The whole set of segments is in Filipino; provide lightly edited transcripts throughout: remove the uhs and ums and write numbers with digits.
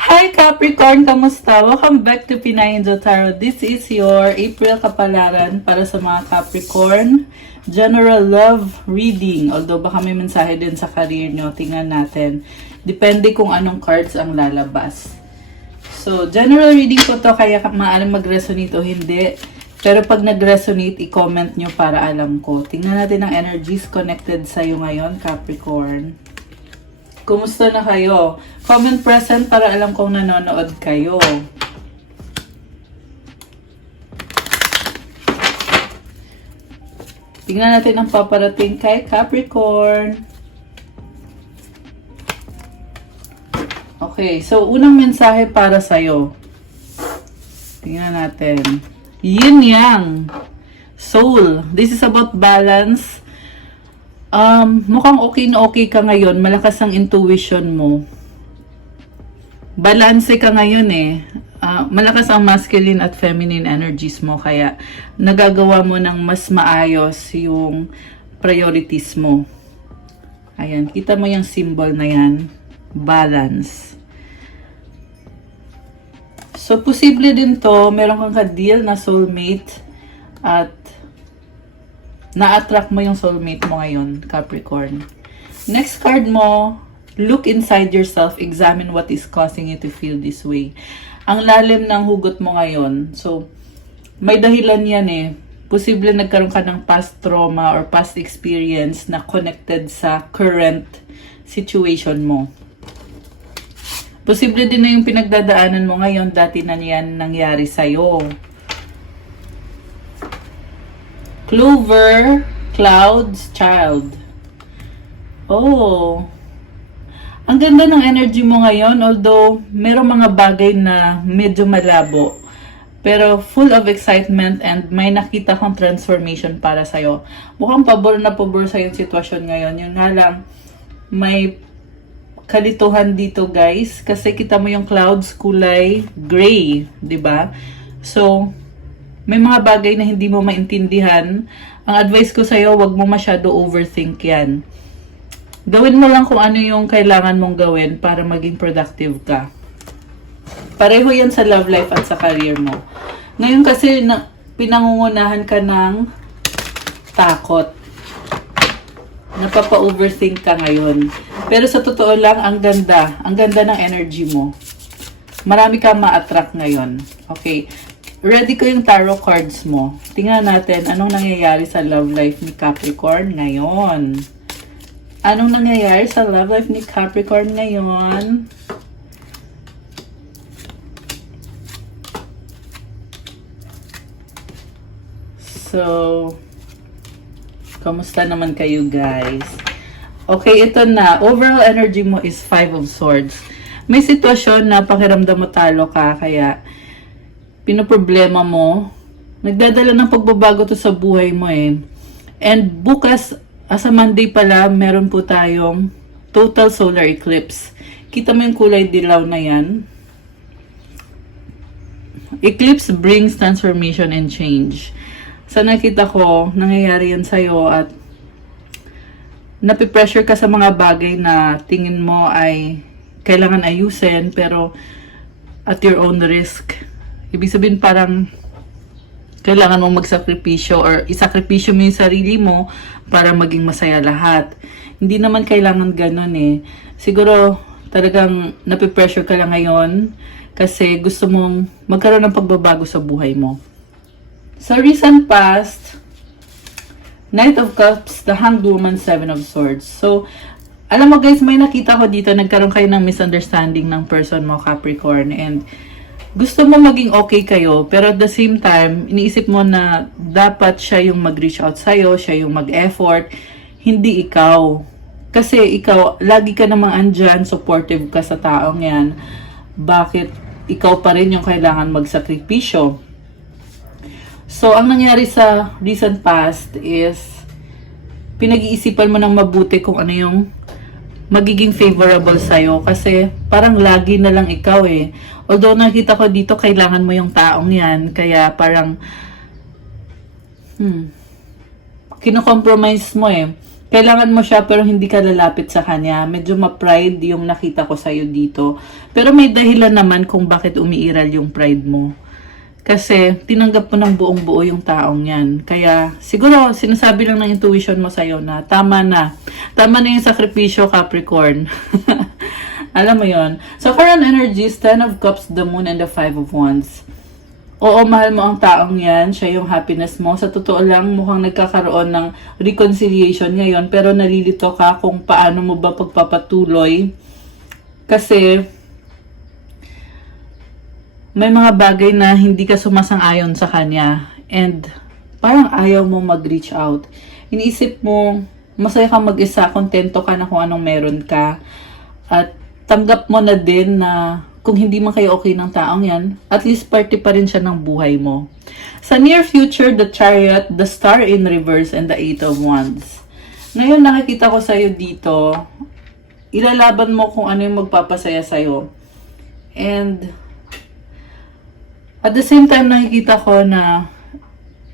Hi Capricorn! Kamusta? Welcome back to Pinay Angel Tarot. This is your April kapalaran para sa mga Capricorn. General love reading. Although baka may mensahe din sa career nyo. Tingnan natin. Depende kung anong cards ang lalabas. So, general reading ko to kaya maaaring mag-resonate o hindi. Pero pag nag-resonate, i-comment nyo para alam ko. Tingnan natin ang energies connected sa'yo ngayon, Capricorn. Kumusta na kayo? Comment present para alam kong nanonood kayo. Tingnan natin ang paparating kay Capricorn. Okay, so unang mensahe para sa'yo. Tingnan natin. Yin Yang. Soul. This is about balance. Mukhang okay na okay ka ngayon. Malakas ang intuition mo. Balance ka ngayon eh. Malakas ang masculine at feminine energies mo. Kaya nagagawa mo ng mas maayos yung priorities mo. Ayan. Kita mo yung symbol na yan. Balance. So, posible din to. Meron kang ka-deal na soulmate. At na-attract mo yung soulmate mo ngayon, Capricorn. Next card mo, look inside yourself, examine what is causing you to feel this way. Ang lalim ng hugot mo ngayon. So, may dahilan yan eh. Posible nagkaroon ka ng past trauma or past experience na connected sa current situation mo. Posible din na yung pinagdadaanan mo ngayon, dati na yan nangyari sa'yo. Clover, Clouds, Child. Oh. Ang ganda ng energy mo ngayon, although merong mga bagay na medyo malabo. Pero full of excitement and may nakita kong transformation para sa'yo. Mukhang pabor na pabor sa'yo yung sitwasyon ngayon. Yun nga lang, may kalituhan dito guys. Kasi kita mo yung clouds kulay gray, di ba? So, may mga bagay na hindi mo maintindihan. Ang advice ko sa'yo, wag mo masyado overthink yan. Gawin mo lang kung ano yung kailangan mong gawin para maging productive ka. Pareho yan sa love life at sa career mo. Ngayon kasi pinangungunahan ka ng takot. Napapa-overthink ka ngayon. Pero sa totoo lang, ang ganda ng energy mo. Marami kang ma-attract ngayon. Okay. Ready ko yung tarot cards mo. Tingnan natin anong nangyayari sa love life ni Capricorn ngayon. Anong nangyayari sa love life ni Capricorn ngayon? So, kamusta naman kayo guys? Okay, ito na. Overall energy mo is 5 of Swords. May sitwasyon na pakiramdam mo talo ka, kaya pinoproblema mo. Nagdadala ng pagbabago to sa buhay mo eh. And bukas, sa Monday pala, meron po tayong total solar eclipse. Kita mo yung kulay dilaw na yan. Eclipse brings transformation and change. Sa nakita ko, nangyayari yan sa'yo at napipressure ka sa mga bagay na tingin mo ay kailangan ayusin pero at your own risk. Ibig sabihin parang kailangan mong magsakripisyo or isakripisyo mo yung sarili mo para maging masaya lahat. Hindi naman kailangan ganun eh. Siguro talagang napipressure ka lang ngayon kasi gusto mong magkaroon ng pagbabago sa buhay mo. Sa recent past, Knight of Cups, the Hanged Woman, Seven of Swords. So, alam mo guys, may nakita ko dito, nagkaroon kayo ng misunderstanding ng person mo, Capricorn, and gusto mo maging okay kayo, pero at the same time, iniisip mo na dapat siya yung mag-reach out sa'yo, siya yung mag-effort, hindi ikaw. Kasi ikaw, lagi ka namang andyan, supportive ka sa taong yan. Bakit ikaw pa rin yung kailangan magsakripisyo? So, ang nangyari sa recent past is, pinag-iisipan mo ng mabuti kung ano yung magiging favorable sa'yo. Kasi, parang lagi na lang ikaw eh. Although, nakita ko dito, kailangan mo yung taong yan. Kaya, parang, kino-compromise mo eh. kailangan mo siya pero hindi ka lalapit sa kanya. Medyo ma-pride yung nakita ko sa'yo dito. Pero may dahilan naman kung bakit umiiral yung pride mo. Kasi tinanggap mo ng buong buo yung taong yan. Kaya siguro sinasabi lang ng intuition mo sa'yo na tama na. Tama na yung sakripisyo, Capricorn. Alam mo yon. So current energies, 10 of Cups, the Moon, and the 5 of Wands. Oo, mahal mo ang taong yan. Siya yung happiness mo. Sa totoo lang, mukhang nagkakaroon ng reconciliation ngayon. Pero nalilito ka kung paano mo ba pagpapatuloy. Kasi may mga bagay na hindi ka sumasang-ayon sa kanya. And parang ayaw mo mag-reach out. Iniisip mo, masaya ka mag-isa, kontento ka na kung anong meron ka. At tanggap mo na din na kung hindi man kayo okay ng taong yan, at least party pa rin siya ng buhay mo. Sa near future, the Chariot, the Star in reverse, and the 8 of Wands. Ngayon, nakikita ko sa'yo dito, ilalaban mo kung ano yung magpapasaya sa'yo. And at the same time, nakikita ko na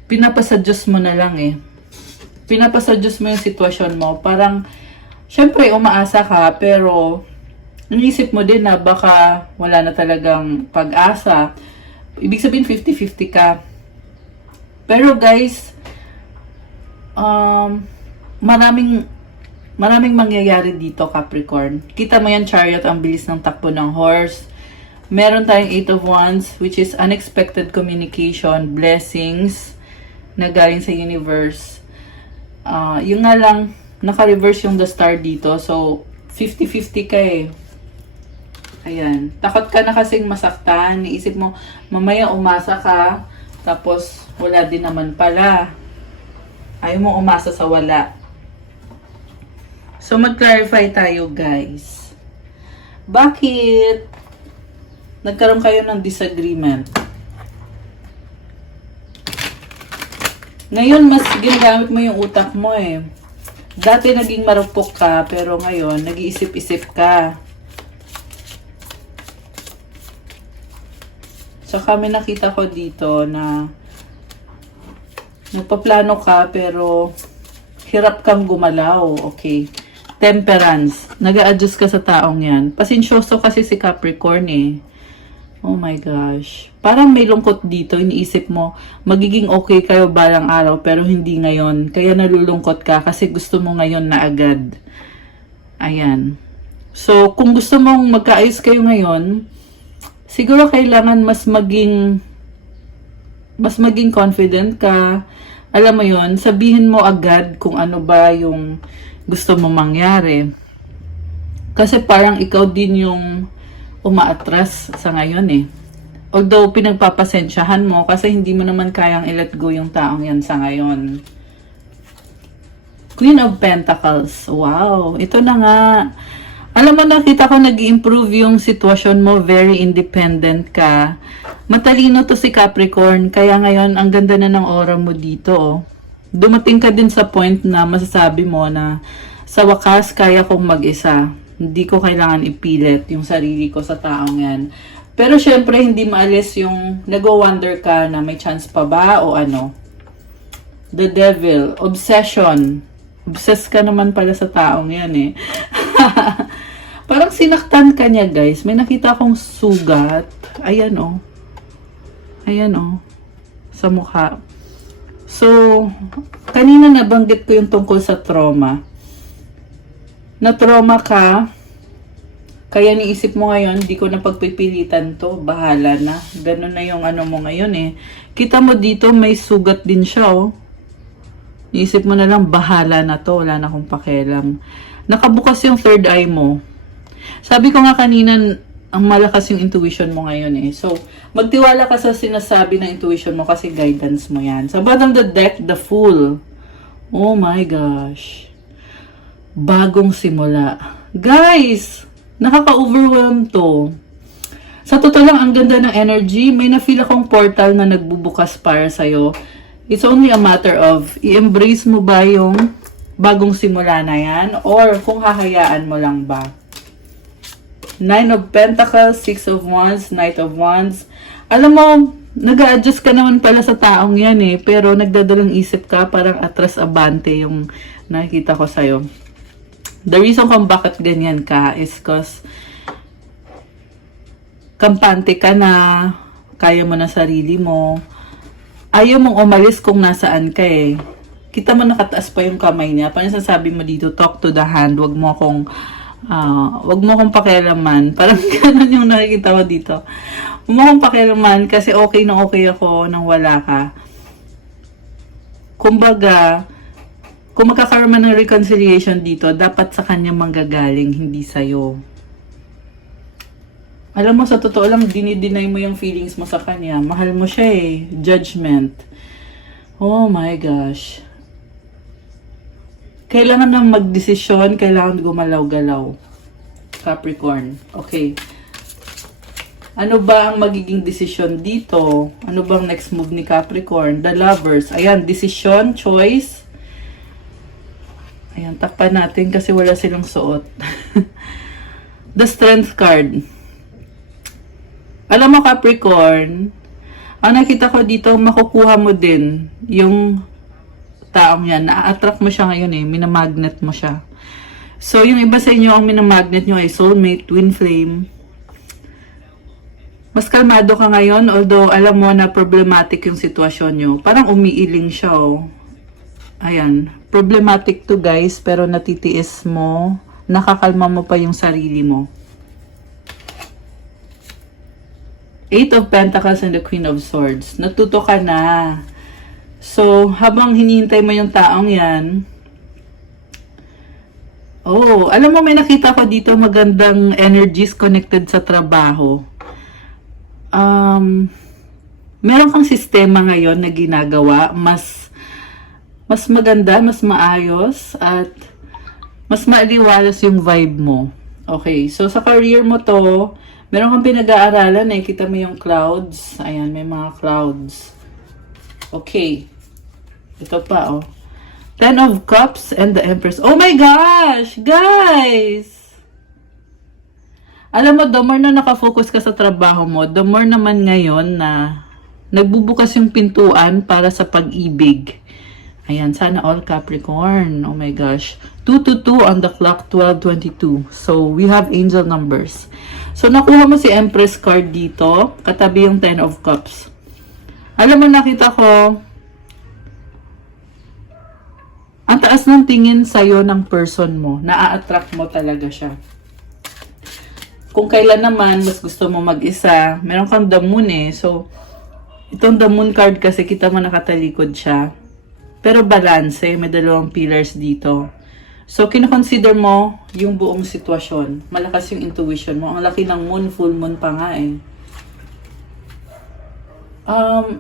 pinapasadyos mo na lang eh. Pinapasadyos mo yung sitwasyon mo. Parang, syempre, umaasa ka, pero iniisip mo din na baka wala na talagang pag-asa. Ibig sabihin, 50-50 ka. Pero guys, maraming mangyayari dito, Capricorn. Kita mo yan, Chariot, ang bilis ng takbo ng horse. Meron tayong 8 of Wands, which is unexpected communication, blessings, na galing sa universe. Yung nga lang, naka-reverse yung the Star dito. So, 50-50 ka eh. Ayan. Takot ka na kasing masaktan. Iisip mo, mamaya umasa ka, tapos wala din naman pala. Ayaw mo umasa sa wala. So, mag-clarify tayo, guys. Bakit nagkaroon kayo ng disagreement? Ngayon, mas ginagamit mo yung utak mo eh. Dati naging marupok ka, pero ngayon, nag-iisip-isip ka. Saka may nakita ko dito na nagpaplano ka, pero hirap kang gumalaw. Okay. Temperance. Nag-a-adjust ka sa taong yan. Pasensyoso kasi si Capricorn eh. Oh my gosh. Parang may lungkot dito. Iniisip mo, magiging okay kayo balang araw pero hindi ngayon. Kaya nalulungkot ka kasi gusto mo ngayon na agad. Ayan. So, kung gusto mong magkaayos kayo ngayon, siguro kailangan mas maging confident ka. Alam mo yon, sabihin mo agad kung ano ba yung gusto mo mangyari. Kasi parang ikaw din yung umaatras sa ngayon eh. Although pinagpapasensyahan mo kasi hindi mo naman kayang i-let go yung taong yan sa ngayon. Queen of Pentacles. Wow, ito na nga. Alam mo, nakita ko nag-improve yung sitwasyon mo. Very independent ka. Matalino to si Capricorn. Kaya ngayon, ang ganda na ng aura mo dito. Oh. Dumating ka din sa point na masasabi mo na sa wakas, kaya kong mag-isa. Hindi ko kailangan ipilit yung sarili ko sa taong yan. Pero syempre, hindi maalis yung nag-wonder ka na may chance pa ba o ano. The Devil. Obsession. Obsessed ka naman pala sa taong yan eh. Parang sinaktan ka niya, guys. May nakita akong sugat. Ayan oh. Ayan oh. Sa mukha. So, kanina nabanggit ko yung tungkol sa trauma. Na-trauma ka, kaya niisip mo ngayon, di ko na pagpipilitan to, bahala na. Ganun na yung ano mo ngayon eh. Kita mo dito, may sugat din siya oh. Niisip mo na lang, bahala na to, wala na akong pakialam. Nakabukas yung third eye mo. Sabi ko nga kanina, ang malakas yung intuition mo ngayon eh. So, magtiwala ka sa sinasabi ng intuition mo kasi guidance mo yan. Sa bottom of the deck, the Fool. Oh my gosh. Bagong simula. Guys, nakaka-overwhelm to. Sa totoo lang, ang ganda ng energy. May na-feel akong portal na nagbubukas para sa'yo. It's only a matter of, i-embrace mo ba yung bagong simula na yan? Or kung hahayaan mo lang ba? 9 of Pentacles, 6 of Wands, Knight of Wands. Alam mo, nag-a-adjust ka naman pala sa taong yan eh, pero nagdadalang isip ka, parang atras abante yung nakikita ko sa'yo. The reason kung bakit ganyan ka is cause kampante ka na, kaya mo na sarili mo, ayaw mong umalis kung nasaan ka eh. Kita mo nakataas pa yung kamay niya. Paano sasabi mo dito, talk to the hand, wag mo akong pakialaman. Parang ganun yung nakikita ko dito. Huwag mo akong pakialaman kasi okay na okay ako nang wala ka. Kumbaga, kung magkakaroon man ng reconciliation dito, dapat sa kanya manggagaling, hindi sa'yo. Alam mo, sa totoo lang, dinideny mo yung feelings mo sa kanya. Mahal mo siya eh. Judgment. Oh my gosh. Kailangan na magdesisyon, kailangan gumalaw-galaw. Capricorn. Okay. Ano ba ang magiging desisyon dito? Ano bang next move ni Capricorn? The Lovers. Ayan, decision, choice. Ayan, takpan natin kasi wala silang suot. The Strength card. Alam mo, Capricorn, ang nakita ko dito, makukuha mo din yung taong yan. Na-attract mo siya ngayon eh. Minamagnet mo siya. So, yung iba sa inyo, ang minamagnet nyo ay soulmate, twin flame. Mas kalmado ka ngayon, although alam mo na problematic yung sitwasyon nyo. Parang umiiling siya oh. Ayan. Problematic to guys, pero natitiis mo. Nakakalma mo pa yung sarili mo. Eight of Pentacles and the Queen of Swords. Natuto ka na. So, habang hinihintay mo yung taong yan, oh, alam mo may nakita ko dito magandang energies connected sa trabaho. Meron kang sistema ngayon na ginagawa, mas maganda, mas maayos, at mas maaliwalas yung vibe mo. Okay, so sa career mo to, meron kang pinag-aaralan eh, kita mo yung clouds. Ayan, may mga clouds. Okay. Ito pa, oh. Ten of Cups and the Empress. Oh my gosh! Guys! Alam mo, the more na nakafocus ka sa trabaho mo, the more naman ngayon na nagbubukas yung pintuan para sa pag-ibig. Ayan, sana all Capricorn. Oh my gosh. 222 on the clock, 12:22. So, we have angel numbers. So, nakuha mo si Empress card dito, katabi yung Ten of Cups. Alam mo, nakita ko, ang taas ng tingin sa'yo ng person mo. Na-attract mo talaga siya. Kung kailan naman, mas gusto mo mag-isa, meron kang the moon eh. So, itong the moon card kasi kita mo nakatalikod siya. Pero balance eh, may dalawang pillars dito. So, kinoconsider mo yung buong sitwasyon. Malakas yung intuition mo. Ang laki ng moon, full moon pa nga eh.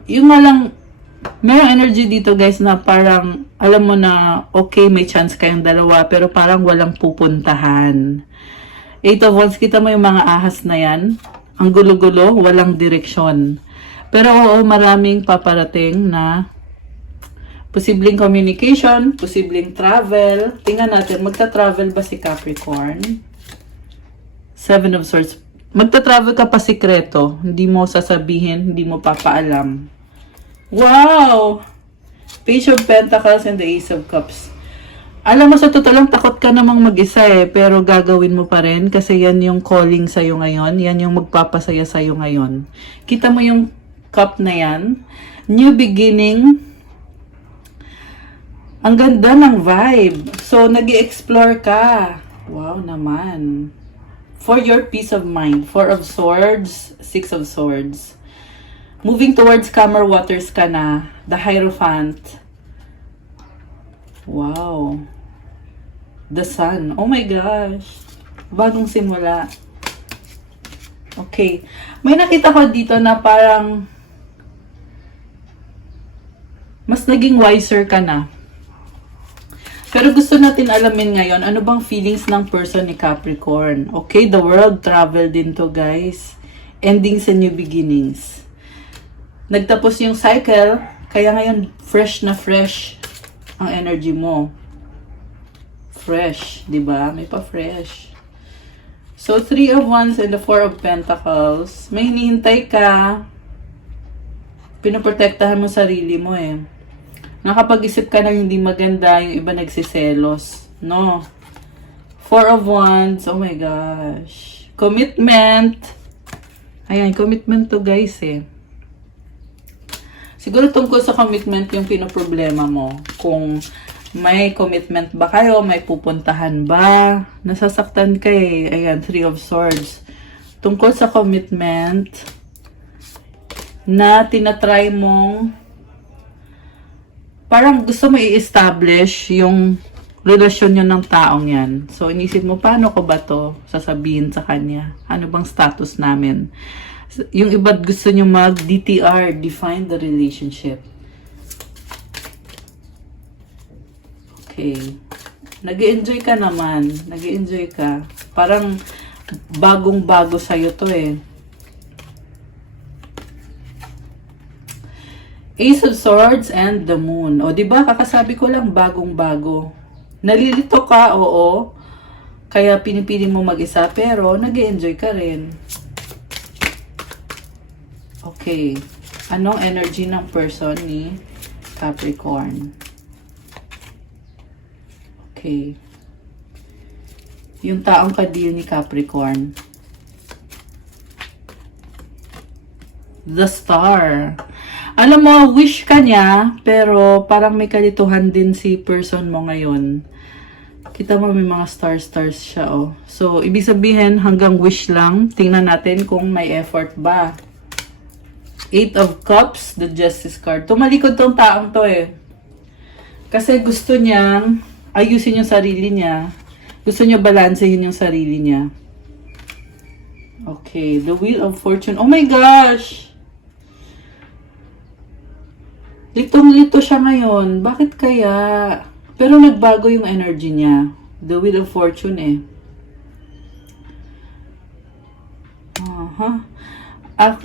Yung nga lang, merong energy dito guys na parang, alam mo na, okay, may chance kayong dalawa, pero parang walang pupuntahan. Eight of Wands, kita mo yung mga ahas na yan. Ang gulo-gulo, walang direksyon. Pero oo, maraming paparating na posibleng communication, posibleng travel. Tingnan natin, magta-travel ba si Capricorn? Seven of Swords. Magta-travel ka pa sikreto. Hindi mo sasabihin, hindi mo papaalam. Wow! Page of Pentacles and the Ace of Cups. Alam mo, sa totoo lang, takot ka namang mag-isa eh, pero gagawin mo pa rin kasi yan yung calling sa'yo ngayon. Yan yung magpapasaya sa'yo ngayon. Kita mo yung cup na yan. New beginning. Ang ganda ng vibe. So, nag-i-explore ka. Wow naman. For your peace of mind. Four of Swords, Six of Swords. Moving towards calmer waters ka na. The Hierophant. Wow. The Sun. Oh my gosh. Bagong simula. Okay. May nakita ko dito na parang mas naging wiser ka na. Pero gusto natin alamin ngayon, ano bang feelings ng person ni Capricorn? Okay, the world travel din to guys. Endings and new beginnings. Nagtapos yung cycle, kaya ngayon fresh na fresh ang energy mo. Fresh, di ba? May pa-fresh. So, Three of Wands and the Four of Pentacles. May hinihintay ka. Pinoprotektahan mo sarili mo eh. Nakapag-isip ka ng hindi maganda, yung iba nagsiselos. No? Four of Wands. Oh my gosh. Commitment. Ayan, commitment to guys eh. Siguro tungkol sa commitment yung pinoproblema mo. Kung may commitment ba kayo, may pupuntahan ba, nasasaktan ka eh. Ayan, Three of Swords. Tungkol sa commitment na tinatry mong parang gusto mo i-establish yung relasyon nyo ng taong yan. So, inisip mo, paano ko ba to sasabihin sa kanya? Ano bang status namin? Yung iba gusto nyo mag-DTR, define the relationship. Okay. Nag-i-enjoy ka naman. Nag-i-enjoy ka. Parang bagong-bago sa'yo to eh. Ace of Swords and the Moon. O, diba? Kakasabi ko lang bagong-bago. Nalilito ka, oo. Kaya pinipili mo mag-isa, pero nag-i-enjoy ka rin. Okay. Anong energy ng person ni Capricorn? Okay. Yung taong ka-deal ni Capricorn. The Star. Alam mo, wish ka niya, pero parang may kalituhan din si person mo ngayon. Kita mo may mga stars siya, oh. So, ibig sabihin, hanggang wish lang. Tingnan natin kung may effort ba. Eight of Cups, the Justice card. Tumalikod tong taong to eh. Kasi gusto niyang ayusin yung sarili niya. Gusto niya balansehin yung sarili niya. Okay, the Wheel of Fortune. Oh my gosh! Litong-lito siya ngayon. Bakit kaya? Pero nagbago yung energy niya. The Wheel of Fortune eh.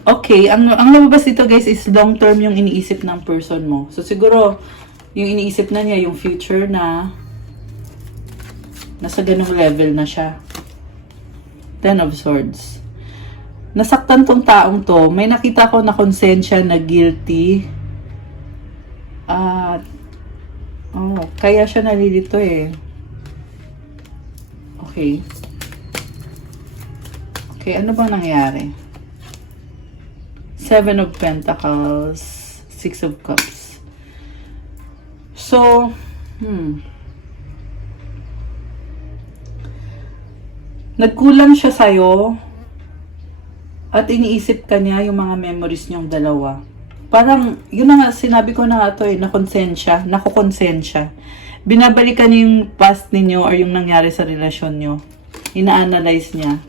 Okay, ang lumabas dito guys is long term yung iniisip ng person mo. So siguro, yung iniisip na niya, yung future na nasa ganung level na siya. Ten of Swords. Nasaktan tong taong to. May nakita ko na konsensya na guilty. Kaya siya nalilito eh. Okay. Okay, ano bang nangyari? Seven of Pentacles, Six of Cups. So, nagkulang siya sa'yo at iniisip ka niya yung mga memories niyong dalawa. Parang, yun na nga, sinabi ko na nga ito eh, nakukonsensya. Binabalikan niya yung past ninyo or yung nangyari sa relasyon niyo. Ina-analyze niya.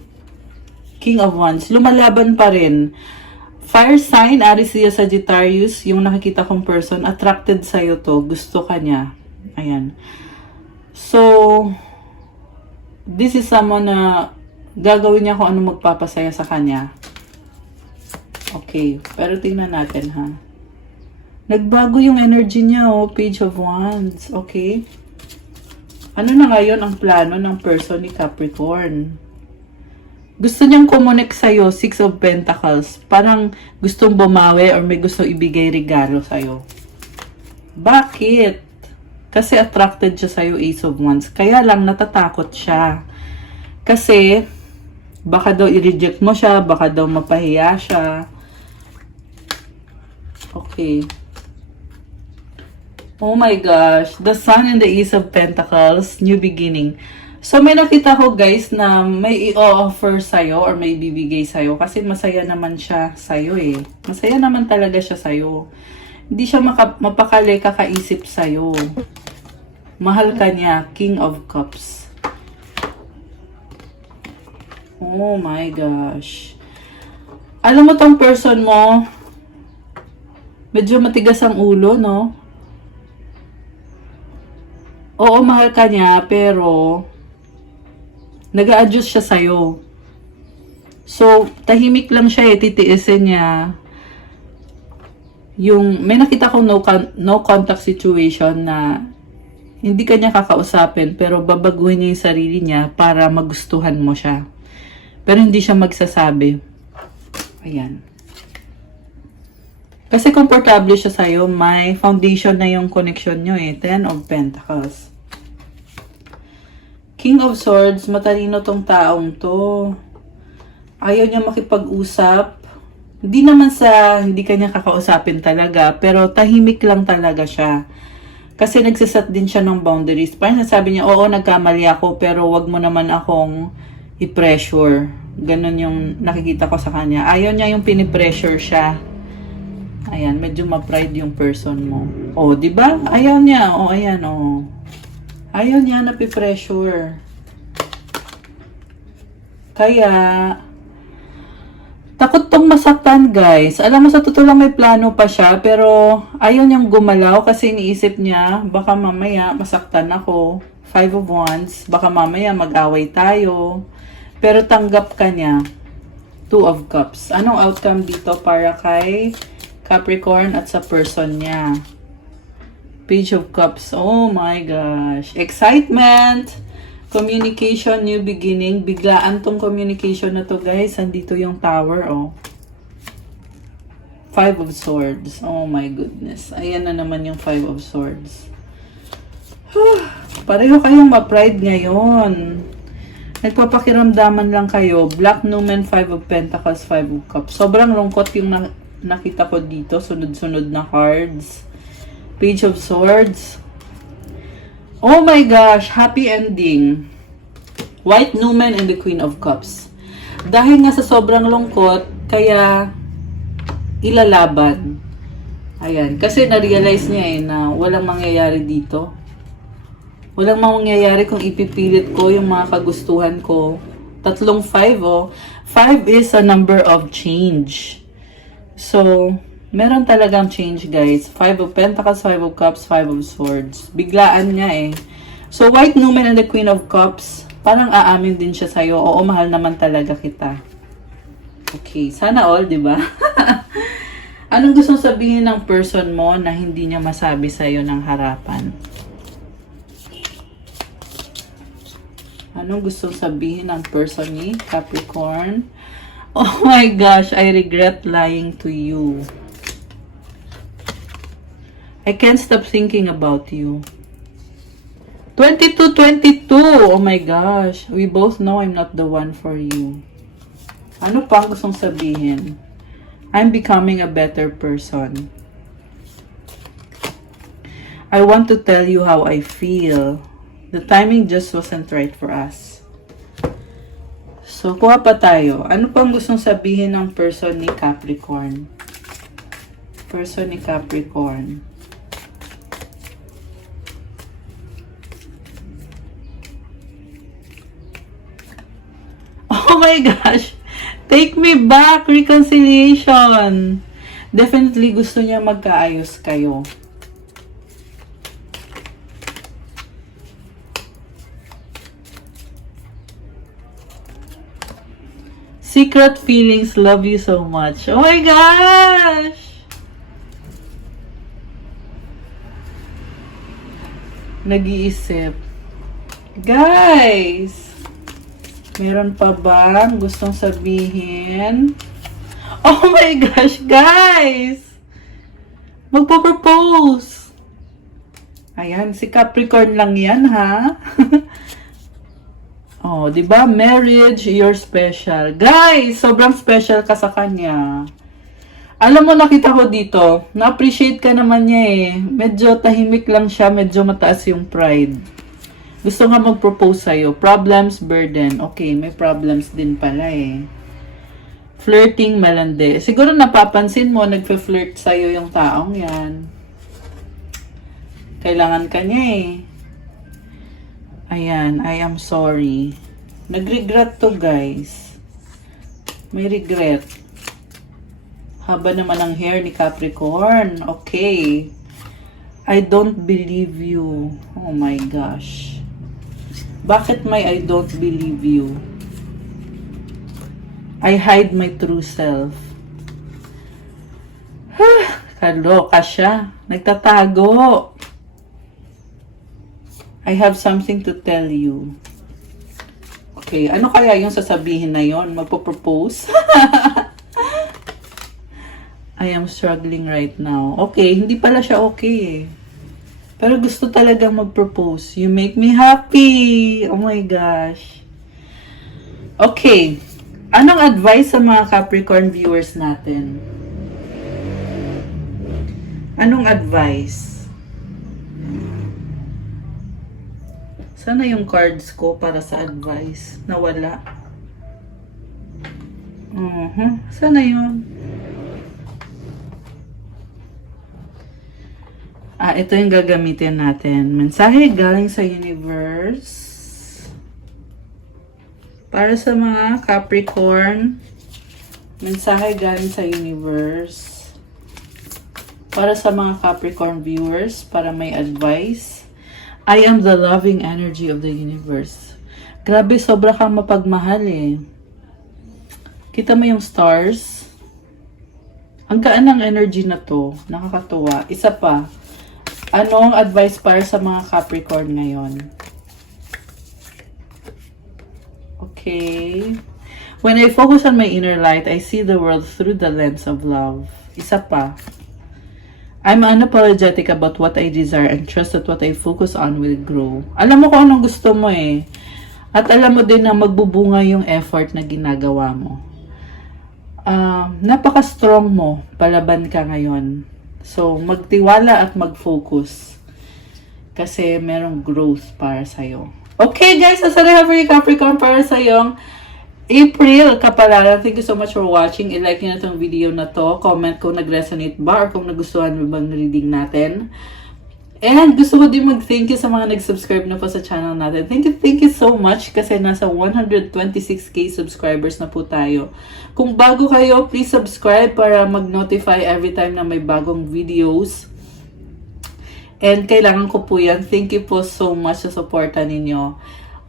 King of Wands, lumalaban pa rin. Fire sign, Aries, Leo, Sagittarius, yung nakikita kong person, attracted sa'yo to, gusto ka niya. Ayan. So, this is someone na gagawin niya kung ano magpapasaya sa kanya. Okay, pero tingnan natin ha. Nagbago yung energy niya, oh, Page of Wands. Okay. Ano na ngayon ang plano ng person ni Capricorn? Gusto niyang kumonek sa'yo, Six of Pentacles. Parang gustong bumawi or may gustong ibigay regalo sa'yo. Bakit? Kasi attracted siya sa'yo, Ace of Wands. Kaya lang natatakot siya. Kasi baka daw i-reject mo siya, baka daw mapahiya siya. Okay. Oh my gosh. The Sun and the Ace of Pentacles. New beginning. So, may nakita ko guys na may i-offer sa'yo or may bibigay sa'yo. Kasi masaya naman siya sa'yo eh. Masaya naman talaga siya sa'yo. Hindi siya mapakali kakaisip sa'yo. Mahal ka niya. King of Cups. Oh my gosh. Alam mo tong person mo, medyo matigas ang ulo, no? Oo, mahal ka niya, pero nag-a-adjust siya sa'yo. So, tahimik lang siya eh, titiisin niya. May nakita ko no contact situation na hindi ka niya kakausapin, pero babaguhin niya yung sarili niya para magustuhan mo siya. Pero hindi siya magsasabi. Ayan. Kasi komportable siya sa'yo. May foundation na yung connection nyo eh. Ten of Pentacles. King of Swords, matalino tong taong to. Ayaw niya makipag-usap. Hindi naman sa hindi kanya kakausapin talaga, pero tahimik lang talaga siya. Kasi nagsiset din siya ng boundaries. Parang nasabi niya, oo, nagkamali ako, pero wag mo naman akong i-pressure. Ganon yung nakikita ko sa kanya. Ayaw niya yung pinipressure siya. Ayan, medyo ma-pride yung person mo. Oh, di ba? Ayaw niya. Oh, ayan, oh. Ayaw niya na pi-pressure. Kaya, takot tong masaktan, guys. Alam mo, sa totoo lang may plano pa siya, pero ayaw niyang gumalaw kasi iniisip niya, baka mamaya masaktan ako. Five of Wands, baka mamaya mag-away tayo. Pero tanggap ka niya. Two of Cups. Anong outcome dito para kay Capricorn at sa person niya? Page of Cups. Oh my gosh. Excitement! Communication, new beginning. Biglaan tong communication na to, guys. Andito yung Tower, oh. Five of Swords. Oh my goodness. Ayan na naman yung Five of Swords. Pareho kayong ma-pride ngayon. Nagpapakiramdaman lang kayo. Black Numen, Five of Pentacles, Five of Cups. Sobrang lungkot yung nakita ko dito. Sunod-sunod na cards. Page of Swords. Oh my gosh, happy ending. White Numen and the Queen of Cups. Dahil nga sa sobrang lungkot, kaya ilalaban. Ayan, kasi na-realize niya eh na walang mangyayari dito. Walang mangyayari kung ipipilit ko yung mga kagustuhan ko. Tatlong 5, oh. 5 is a number of change. So, meron talagang change, guys. 5 of Pentacles, 5 of Cups, 5 of Swords. Biglaan niya eh. So, White Numen and the Queen of Cups, parang aamin din siya sa'yo. Oo, mahal naman talaga kita. Okay, sana all, di ba? Anong gustong sabihin ng person mo na hindi niya masabi sa'yo ng harapan? Anong gustong sabihin ng person ni Capricorn? Oh my gosh, I regret lying to you. I can't stop thinking about you. 22. Oh my gosh. We both know I'm not the one for you. Ano pa ang gustong sabihin? I'm becoming a better person. I want to tell you how I feel. The timing just wasn't right for us. So, kuha pa tayo. Ano pang gustong sabihin ng person ni Capricorn? Person ni Capricorn. Oh my gosh! Take me back! Reconciliation! Definitely gusto niya magkaayos kayo. Secret feelings, love you so much. Oh my gosh! Nag-iisip. Guys! Meron pa ba gustong sabihin? Oh my gosh, guys! Magpo-propose! Ayan, si Capricorn lang yan, ha? Oh, 'di ba? Marriage, you're special. Guys, sobrang special ka sa kanya. Alam mo, nakita ko dito, na-appreciate ka naman niya eh. Medyo tahimik lang siya, medyo mataas yung pride. Gusto nga mag-propose sa'yo. Problems, burden. Okay, may problems din pala eh. Flirting, malandi. Siguro napapansin mo, nagfe-flirt sa'yo yung taong yan. Kailangan ka niya eh. Ayan, I am sorry. Nag-regret to, guys. May regret. Haba naman ang hair ni Capricorn. Okay. I don't believe you. Oh my gosh. Bakit may I don't believe you? I hide my true self. Kaloka siya. Nagtatago. I have something to tell you. Okay, ano kaya yung sasabihin na yon? Magpo-propose? I am struggling right now. Okay, hindi pala siya okay eh. Pero gusto talaga mag-propose. You make me happy! Oh my gosh. Okay. Anong advice sa mga Capricorn viewers natin? Anong advice? Sana yung cards ko para sa advice. Nawala. Sana yun. Ito yung gagamitin natin. Mensahe galing sa universe. Para sa mga Capricorn. Mensahe galing sa universe. Para sa mga Capricorn viewers. Para may advice. I am the loving energy of the universe. Grabe, sobra kang mapagmahal eh. Kita mo yung stars. Ang gaan ng energy na to. Nakakatuwa. Isa pa. Anong advice para sa mga Capricorn ngayon? Okay. When I focus on my inner light, I see the world through the lens of love. Isa pa. I'm unapologetic about what I desire and trust that what I focus on will grow. Alam mo kung anong gusto mo eh. At alam mo din na magbubunga yung effort na ginagawa mo. Napaka-strong mo. Palaban ka ngayon. So, magtiwala at mag-focus. Kasi merong growth para sa'yo. Okay guys, that's all I have for you Capricorn para sa'yong April Kapalaran. Thank you so much for watching. I-like nyo na itong video na to. Comment kung nag-resonate ba or kung nagustuhan mo bang reading natin. And gusto ko din mag-thank you sa mga nag-subscribe na po sa channel natin. Thank you so much kasi nasa 126k subscribers na po tayo. Kung bago kayo, please subscribe para mag-notify every time na may bagong videos. And kailangan ko po yan. Thank you po so much sa supporta ninyo.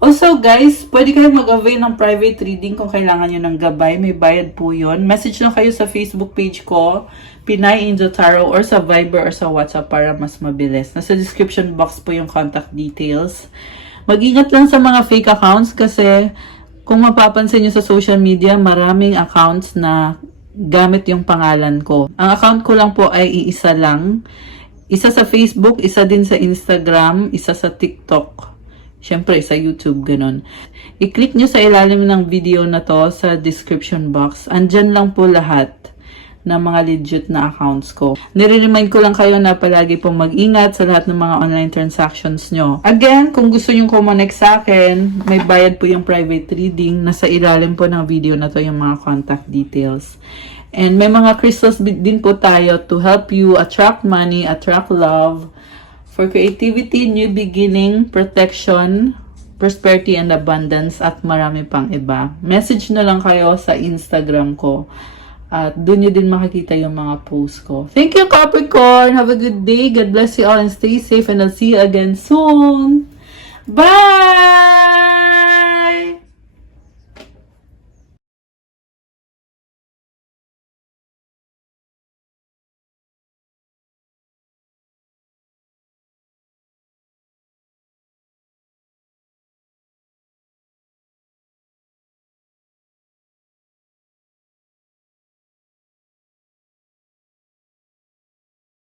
Also guys, pwede kayo mag-avail ng private reading kung kailangan nyo ng gabay. May bayad po yun. Message lang kayo sa Facebook page ko, Pinay Angel Tarot, or sa Viber or sa WhatsApp para mas mabilis. Nasa description box po yung contact details. Mag-ingat lang sa mga fake accounts kasi kung mapapansin nyo sa social media, maraming accounts na gamit yung pangalan ko. Ang account ko lang po ay iisa lang. Isa sa Facebook, isa din sa Instagram, isa sa TikTok. Siyempre, sa YouTube, ganun. I-click nyo sa ilalim ng video na to sa description box. Andyan lang po lahat ng mga legit na accounts ko. Nire-remind ko lang kayo na palagi pong mag-ingat sa lahat ng mga online transactions nyo. Again, kung gusto nyo kumonect sa akin, may bayad po yung private reading. Nasa ilalim po ng video na to yung mga contact details. And may mga crystals din po tayo to help you attract money, attract love, for creativity, new beginning, protection, prosperity and abundance, at marami pang iba. Message na lang kayo sa Instagram ko. At doon nyo din makikita yung mga posts ko. Thank you, Capricorn! Have a good day. God bless you all and stay safe. And I'll see you again soon. Bye!